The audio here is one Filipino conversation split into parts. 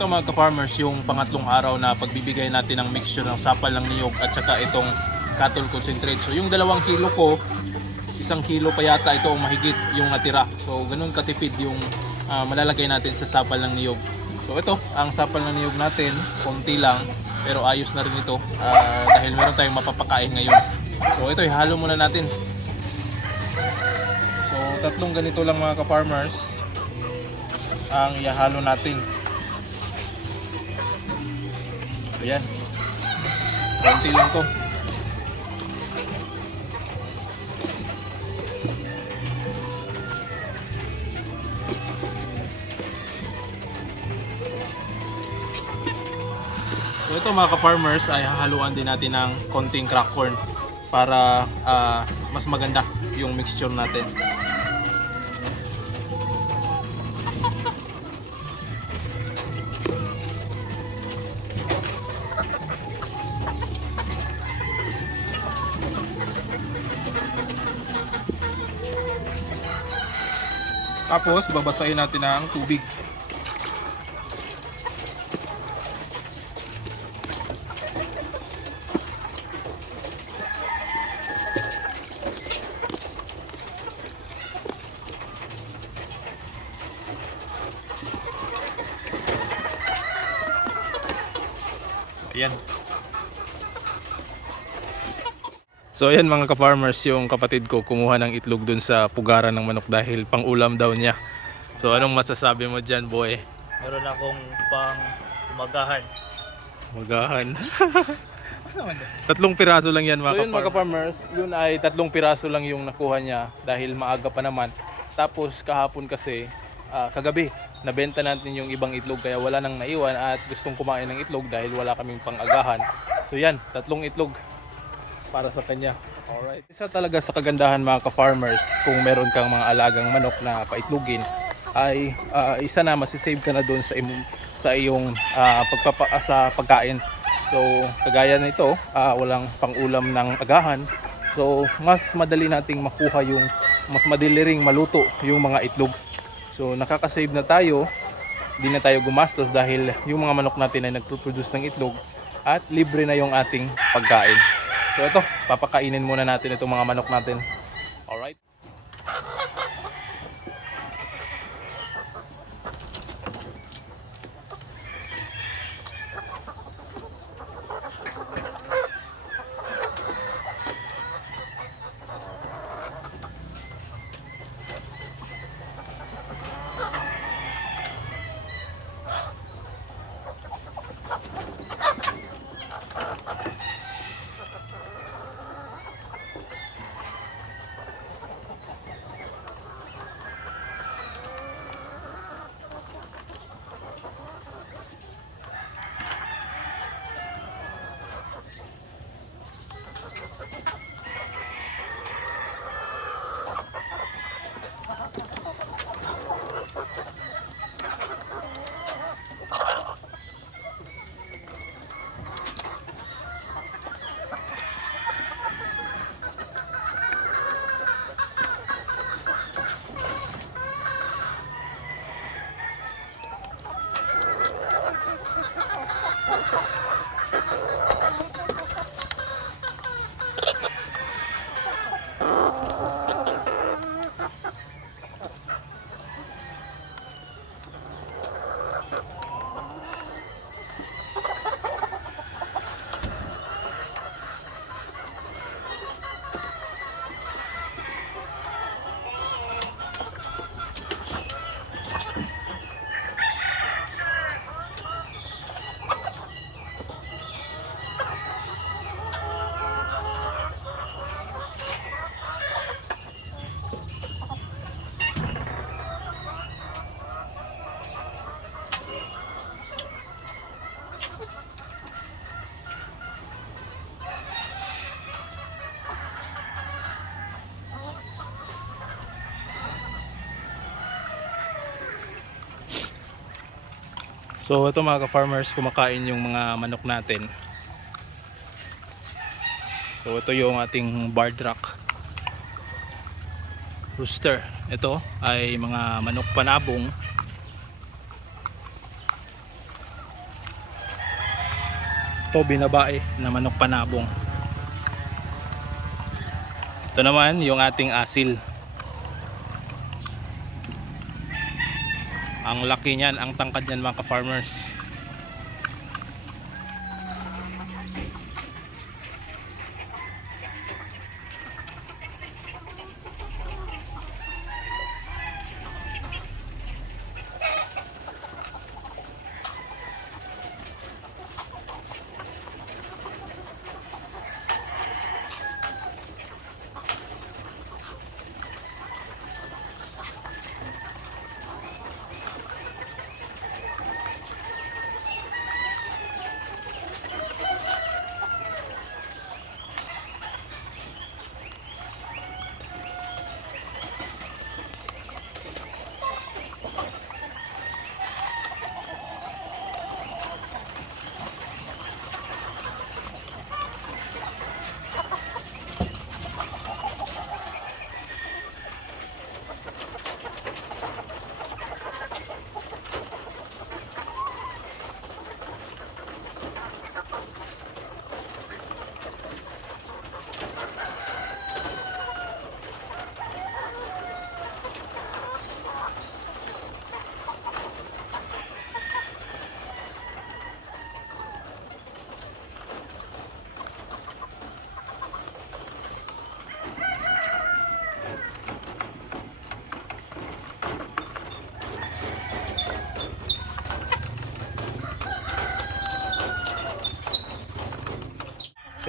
ito mga ka-farmers, yung pangatlong araw na pagbibigay natin ng mixture ng sapal ng niyog at saka itong cattle concentrate. So yung dalawang kilo ko, isang kilo pa yata ito ang mahigit yung natira. So ganun katipid yung ah, malalagay natin sa sapal ng niyog. So ito, ang sapal ng niyog natin, konti lang, pero ayos na rin ito ah, dahil meron tayong mapapakain ngayon. So ito, ihalo muna natin. So tatlong ganito lang mga ka-farmers ang ihalo natin. Ayan. Konti lang to. So ito mga ka-farmers ay hahaluan din natin ng konting crack corn para ah, mas maganda yung mixture natin. Tapos babasahin natin ng tubig. Ayan. So ayan mga ka-farmers, yung kapatid ko kumuha ng itlog dun sa pugaran ng manok dahil pang ulam daw niya. So anong masasabi mo dyan boy? Meron akong pang umagahan. Magahan. tatlong piraso lang yan mga so, yun, mga farmers yun ay tatlong piraso lang yung nakuha niya dahil maaga pa naman. Tapos kahapon kasi, ah, kagabi, nabenta natin yung ibang itlog kaya wala nang naiwan at gustong kumain ng itlog dahil wala kaming pang-agahan. So yan, tatlong itlog para sa kanya. Alright. Isa talaga sa kagandahan mga ka-farmers kung meron kang mga alagang manok na paitlugin ay ah, isa na masisave ka na doon sa sa iyong ah, pagpapa ah, sa pagkain. So kagaya nito, ah, walang pangulam ng agahan. So mas madali nating makuha yung mas madali ring maluto yung mga itlog. So nakaka-save na tayo, di na tayo gumastos dahil yung mga manok natin ay nagpo-produce ng itlog at libre na yung ating pagkain. So ito, papakainin muna natin itong mga manok natin. Alright. So ito mga ka-farmers, kumakain yung mga manok natin. So ito yung ating barred rock rooster. Ito ay mga manok panabong. to binabae na manok panabong ito naman yung ating asil ang laki niyan ang tangkad niyan mga ka-farmers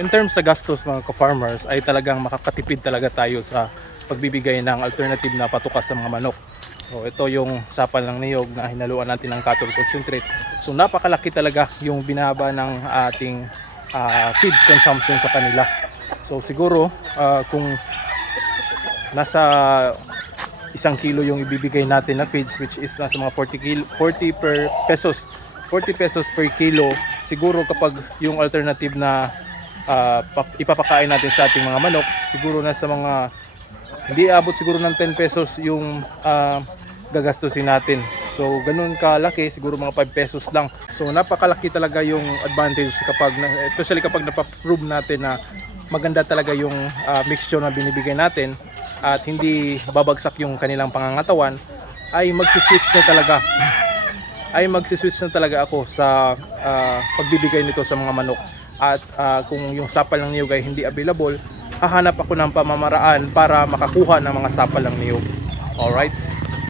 in terms sa gastos mga ka-farmers ay talagang makakatipid talaga tayo sa pagbibigay ng alternative na patukas sa mga manok. So ito yung sapal ng niyog na hinaluan natin ng cattle concentrate. So napakalaki talaga yung binaba ng ating ah, feed consumption sa kanila. So siguro ah, kung nasa isang kilo yung ibibigay natin na feeds which is nasa mga 40 kilo, 40 per pesos 40 pesos per kilo siguro kapag yung alternative na pa- ipapakain natin sa ating mga manok. Siguro nasa mga hindi abot siguro ng 10 pesos yung ah, gagastusin natin. So ganun kalaki siguro mga 5 pesos lang. So napakalaki talaga yung advantage kapag na- especially kapag napaprove natin na maganda talaga yung ah, mixture na binibigay natin at hindi babagsak yung kanilang pangangatawan ay magsiswitch na talaga. Ay magsiswitch na talaga ako sa ah, pagbibigay nito sa mga manok at ah, kung yung sapal ng niyog ay hindi available hahanap ako ng pamamaraan para makakuha ng mga sapal ng niyog. Alright